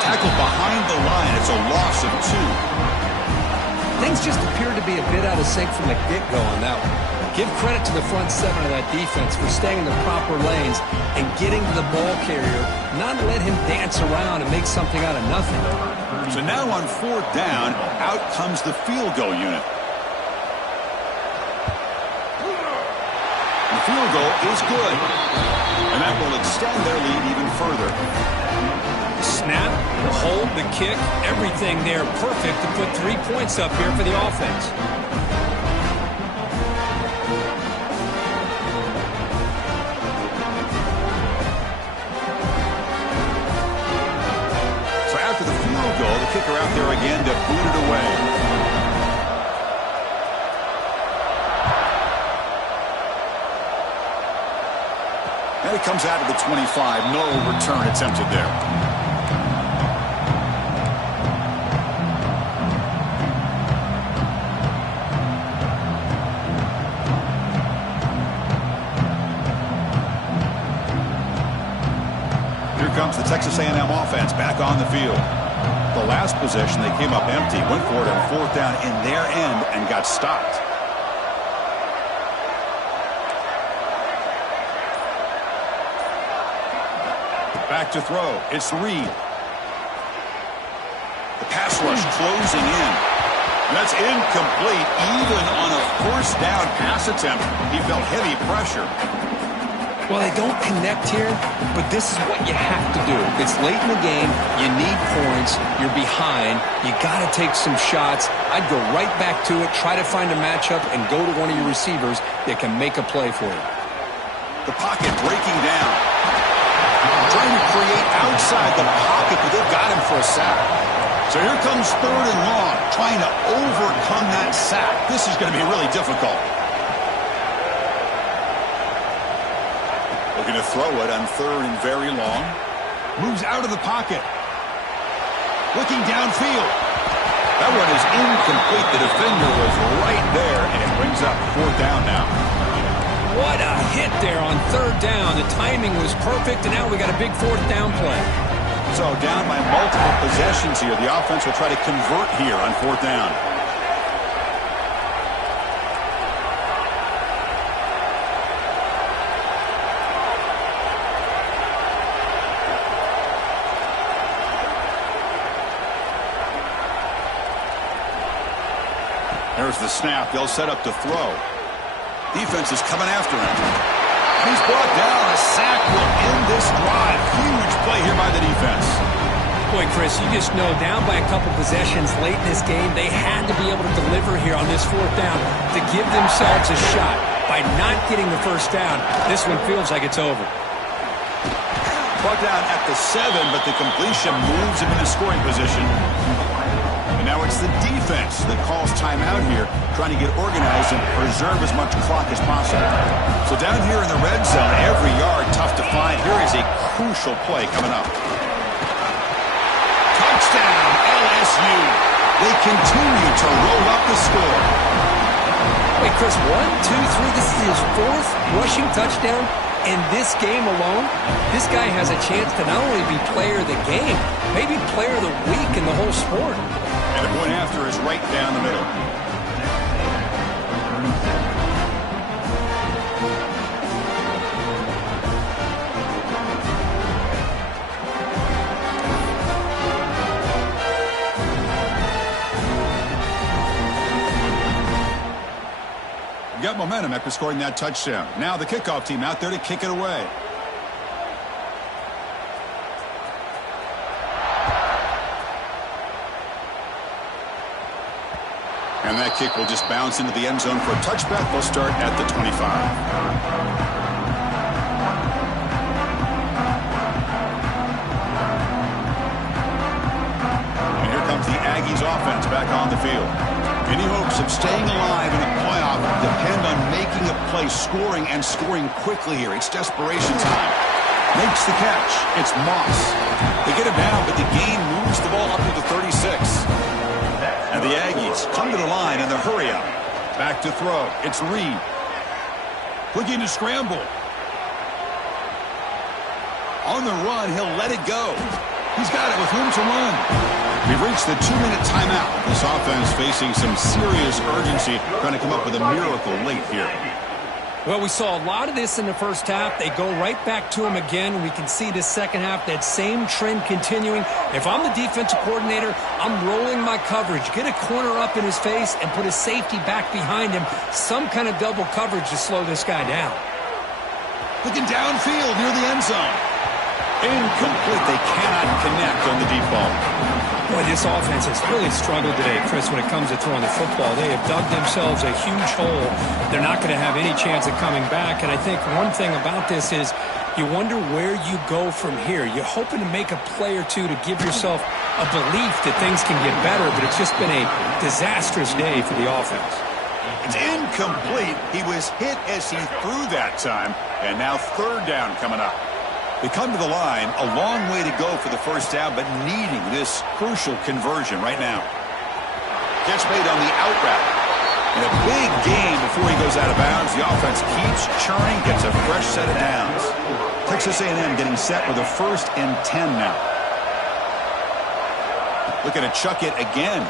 Tackled behind the line. It's a loss of 2. Things just appear to be a bit out of sync from the get-go on that one. Give credit to the front seven of that defense for staying in the proper lanes and getting to the ball carrier, not let him dance around and make something out of nothing. So now on 4th down, out comes the field goal unit. The field goal is good. And that will extend their lead even further. Snap, the hold, the kick, everything there perfect to put 3 points up here for the offense. So after the field goal, the kicker out there again to boot it away. And it comes out of the 25. No return attempted there. Here comes the Texas A&M offense back on the field. The last possession, they came up empty, went for it on 4th down in their end and got stopped. Back to throw. It's Reed. The pass rush closing in. And that's incomplete. Even on a 1st down pass attempt, he felt heavy pressure. Well, they don't connect here, but this is what you have to do. It's late in the game. You need points. You're behind. You got to take some shots. I'd go right back to it, try to find a matchup, and go to one of your receivers that can make a play for you. The pocket breaking down. Trying to create outside the pocket, but they've got him for a sack. So here comes 3rd and long, trying to overcome that sack. This is going to be really difficult. Looking to throw it on 3rd and very long. Moves out of the pocket. Looking downfield. That one is incomplete. The defender was right there, and it brings up 4th down now. What a hit there on 3rd down. The timing was perfect, and now we got a big 4th down play. So down by multiple possessions here. The offense will try to convert here on 4th down. There's the snap. They'll set up to throw. Defense is coming after him. He's brought down. A sack will end this drive. Huge play here by the defense. Boy, Chris, you just know down by a couple possessions late in this game, they had to be able to deliver here on this 4th down to give themselves a shot. By not getting the 1st down, this one feels like it's over. Brought down at the 7, but the completion moves him into scoring position. And now it's the defense that calls timeout here, trying to get organized and preserve as much clock as possible. So down here in the red zone, every yard tough to find. Here is a crucial play coming up. Touchdown, LSU. They continue to roll up the score. Wait, Chris, 1, 2, 3, this is his 4th rushing touchdown in this game alone. This guy has a chance to not only be player of the game, maybe player of the week in the whole sport. And the point after is right down the middle. Got momentum after scoring that touchdown. Now the kickoff team out there to kick it away. And that kick will just bounce into the end zone for a touchback. They'll start at the 25. And here comes the Aggies offense back on the field. Any hopes of staying alive in a playoff depend on making a play, scoring, and scoring quickly here. It's desperation time. Makes the catch. It's Moss. They get him down, but the game moves the ball up to the 36. And the Aggies come to the line in the hurry-up. Back to throw. It's Reed. Looking to scramble. On the run, he'll let it go. He's got it with room to run. We've reached the 2-minute timeout. This offense facing some serious urgency, trying to come up with a miracle late here. Well, we saw a lot of this in the first half. They go right back to him again. We can see the second half, that same trend continuing. If I'm the defensive coordinator, I'm rolling my coverage. Get a corner up in his face and put a safety back behind him. Some kind of double coverage to slow this guy down. Looking downfield near the end zone. Incomplete. They cannot connect on the deep ball. Boy, this offense has really struggled today, Chris, when it comes to throwing the football. They have dug themselves a huge hole. They're not going to have any chance of coming back. And I think one thing about this is you wonder where you go from here. You're hoping to make a play or two to give yourself a belief that things can get better, but it's just been a disastrous day for the offense. It's incomplete. He was hit as he threw that time. And now third down coming up. They come to the line, a long way to go for the first down, but needing this crucial conversion right now. Catch made on the out route. And a big gain before he goes out of bounds. The offense keeps churning, gets a fresh set of downs. Texas A&M getting set with a 1st and 10 now. Looking to chuck it again.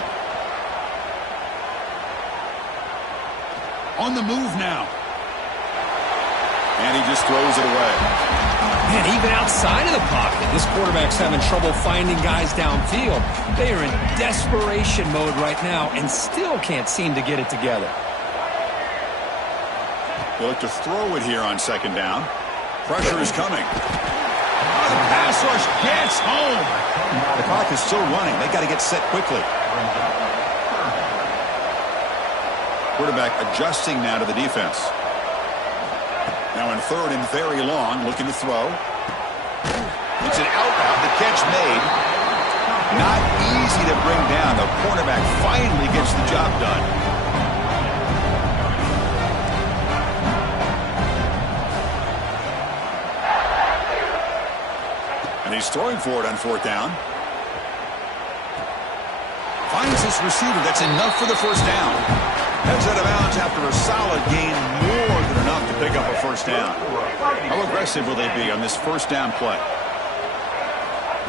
On the move now. And he just throws it away. Man, even outside of the pocket, this quarterback's having trouble finding guys downfield. They are in desperation mode right now and still can't seem to get it together. They look to throw it here on 2nd down. Pressure is coming. Oh, the pass rush gets home. The clock is still running. They got to get set quickly. Quarterback adjusting now to the defense. Now in 3rd and very long, looking to throw. It's an out route. The catch made. Not easy to bring down. The cornerback finally gets the job done. And he's throwing for it on 4th down. Finds his receiver. That's enough for the first down. Heads out of bounds after a solid gain, more than enough to pick up a first down. How aggressive will they be on this first down play?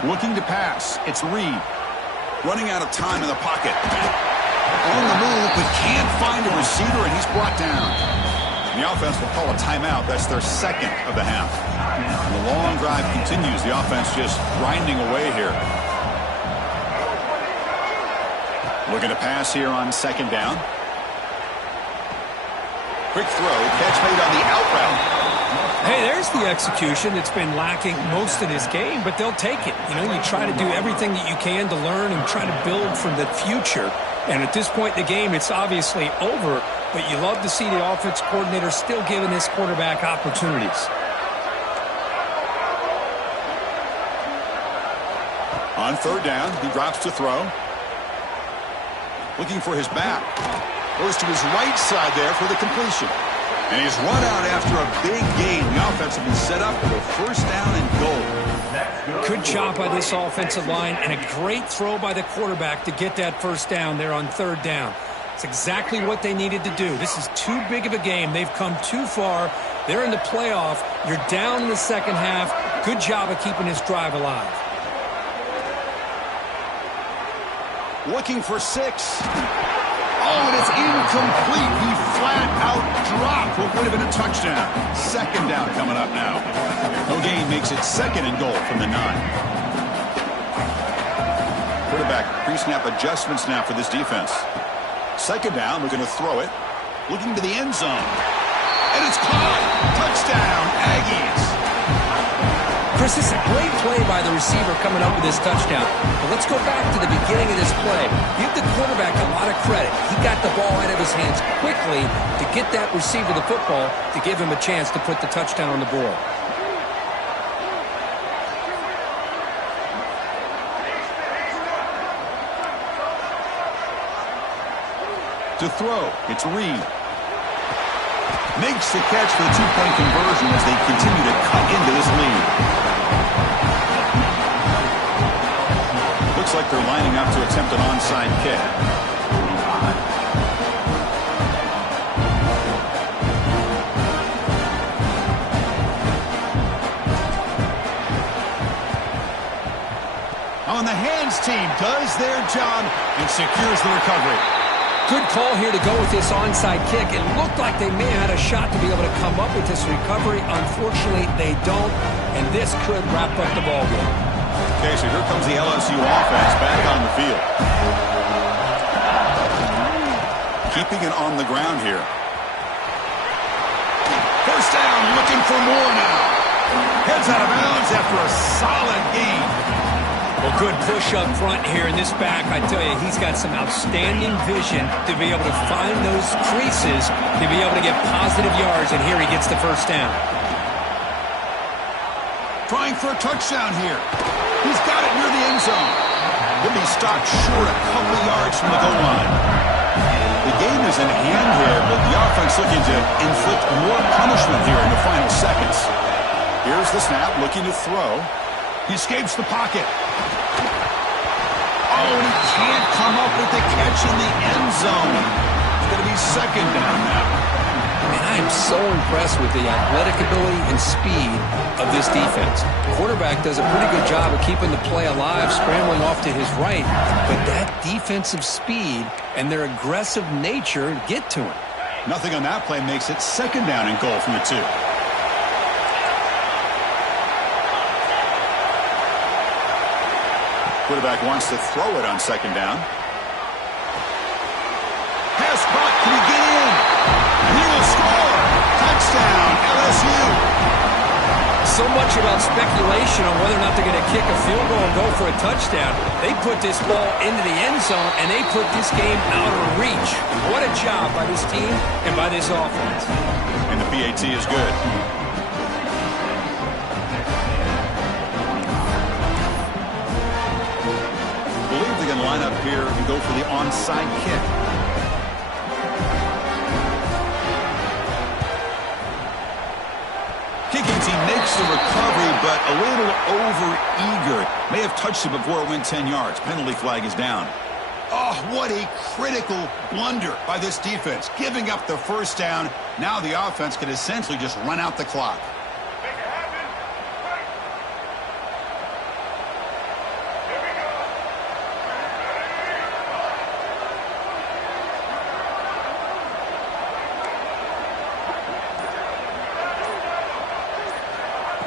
Looking to pass. It's Reed. Running out of time in the pocket. On the move, but can't find a receiver, and he's brought down. And the offense will call a timeout. That's their 2nd of the half. And the long drive continues. The offense just grinding away here. Looking to pass here on 2nd down. Quick throw, catch made on the out route. Hey, there's the execution that's been lacking most of this game, but they'll take it. You know, you try to do everything that you can to learn and try to build for the future. And at this point in the game, it's obviously over, but you love to see the offense coordinator still giving this quarterback opportunities. On 3rd down, he drops to throw. Looking for his back. Goes to his right side there for the completion. And he's run out after a big gain. The offense will be set up for a 1st down and goal. Good job by this offensive line and a great throw by the quarterback to get that 1st down there on 3rd down. It's exactly what they needed to do. This is too big of a game. They've come too far. They're in the playoff. You're down in the second half. Good job of keeping this drive alive. Looking for 6. Oh, and it's incomplete. He flat out dropped what would have been a touchdown. 2nd down coming up now. No gain makes it 2nd and goal from the 9. Quarterback pre-snap adjustments now for this defense. 2nd down, looking to throw it. Looking to the end zone. And it's caught. Touchdown, Aggies. Chris, this is a great play by the receiver coming up with this touchdown. But let's go back to the beginning of this play. Give the quarterback a lot of credit. He got the ball out of his hands quickly to get that receiver the football to give him a chance to put the touchdown on the board. To throw, it's Reed. Makes the catch for the 2-point conversion as they continue to cut into this lead. Looks like they're lining up to attempt an onside kick. On the hands team does their job and secures the recovery. Good call here to go with this onside kick. It looked like they may have had a shot to be able to come up with this recovery. Unfortunately, they don't, and this could wrap up the ballgame. Okay, so here comes the LSU offense back on the field. Keeping it on the ground here. First down, looking for more now. Heads out of bounds after a solid gain. Well, good push up front here in this back. I tell you, he's got some outstanding vision to be able to find those creases, to be able to get positive yards, and here he gets the first down. Trying for a touchdown here. He's got it near the end zone. He'll be stopped short a couple yards from the goal line. The game is in hand here, but the offense looking to inflict more punishment here in the final seconds. Here's the snap, looking to throw. He escapes the pocket. Oh, and he can't come up with the catch in the end zone. It's going to be second down now. And I am so impressed with the athletic ability and speed of this defense. The quarterback does a pretty good job of keeping the play alive, scrambling off to his right, but that defensive speed and their aggressive nature get to him. Nothing on that play makes it second down and goal from the 2. Quarterback wants to throw it on second down. Pass caught. Can he get in? And he will score. Touchdown, LSU. So much about speculation on whether or not they're going to kick a field goal and go for a touchdown. They put this ball into the end zone, and they put this game out of reach. What a job by this team and by this offense. And the PAT is good. Line up here and go for the onside kick. Kicking team makes the recovery, but a little over-eager. May have touched it before it went 10 yards. Penalty flag is down. Oh, what a critical blunder by this defense. Giving up the first down. Now the offense could essentially just run out the clock.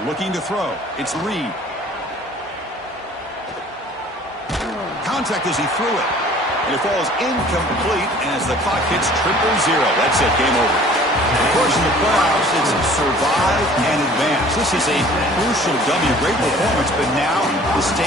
Looking to throw. It's Reed. Contact as he threw it. And it falls incomplete as the clock hits 0-0. That's it. Game over. Of course, in the playoffs, it's survive and advance. This is a crucial W. Great performance, but now the state